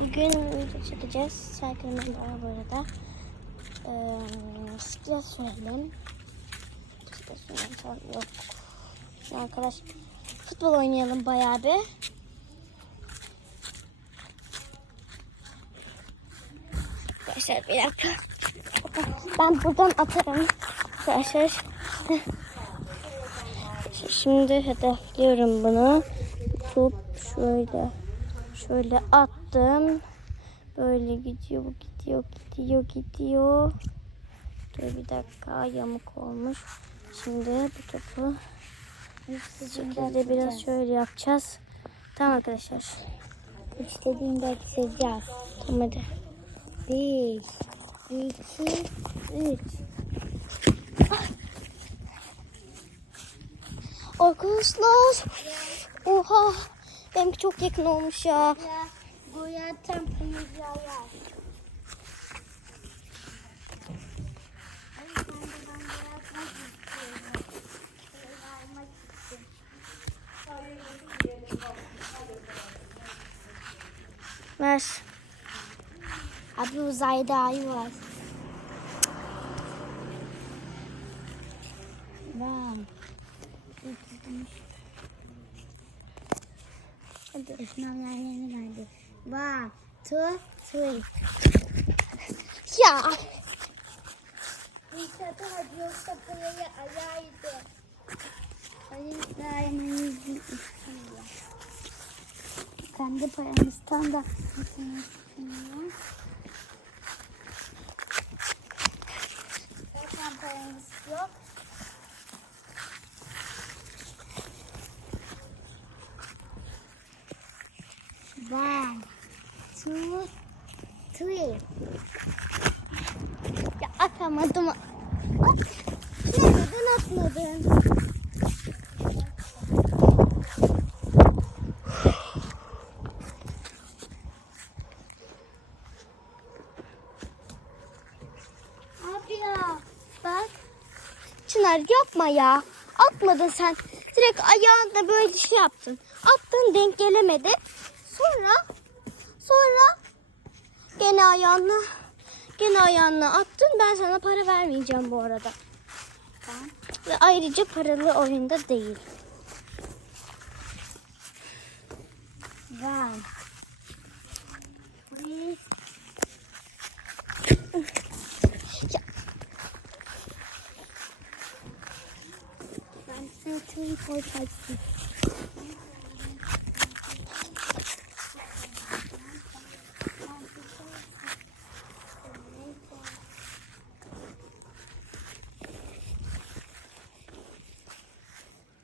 bugün video çekeceğiz. Serkan'ın bana bu arada. Ee, bisiklet sürelim. Bisiklet sürelim falan yok. Şimdi arkadaş futbol oynayalım bayağı bir. Arkadaşlar bir dakika. Ben buradan atarım. Arkadaşlar. Şimdi hedefliyorum bunu. Top şöyle. Şöyle attım. Böyle gidiyor, gidiyor, gidiyor, gidiyor. Dur bir dakika yamuk olmuş. Şimdi bu topu şekilde biraz şöyle yapacağız. Tamam arkadaşlar. İstediğinde çizeceğiz. Tamam hadi. Bir, iki, üç. Arkadaşlar. Oha. Benimki çok yakın olmuş ya. Ya buraya tam temizliyorlar. Ver. Abi uzayda ayı var. Bam. Hadi. Sınavlar yeni geldi. One, two, three. Ya. İnşaatı hadi yoksa parayı ayağıydı. Parayı dayanımızı istiyor. Kendi paramızdan da istiyor. Zaten paramız yok. One, two, three. Ya atamadım. Neden atmadın? Abi ya bak. Çınar yapma ya. Atmadın sen. Direkt ayağında böyle şey yaptın. Attın denk gelemedi. Sonra sonra gene ayağını gene ayağını attın. Ben sana para vermeyeceğim bu arada. Ve ayrıca paralı oyunda değil. Three. Ya. One, two, three, four,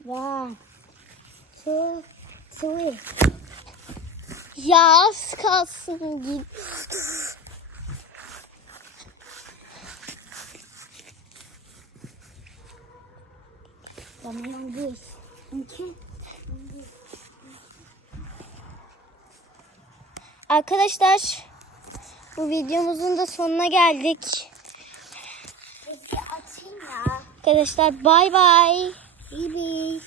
One, two, three. Ya az kalsın git. Tamam, this. Okay. Arkadaşlar bu videomuzun da sonuna geldik. Arkadaşlar bay bay. Bibi. Bu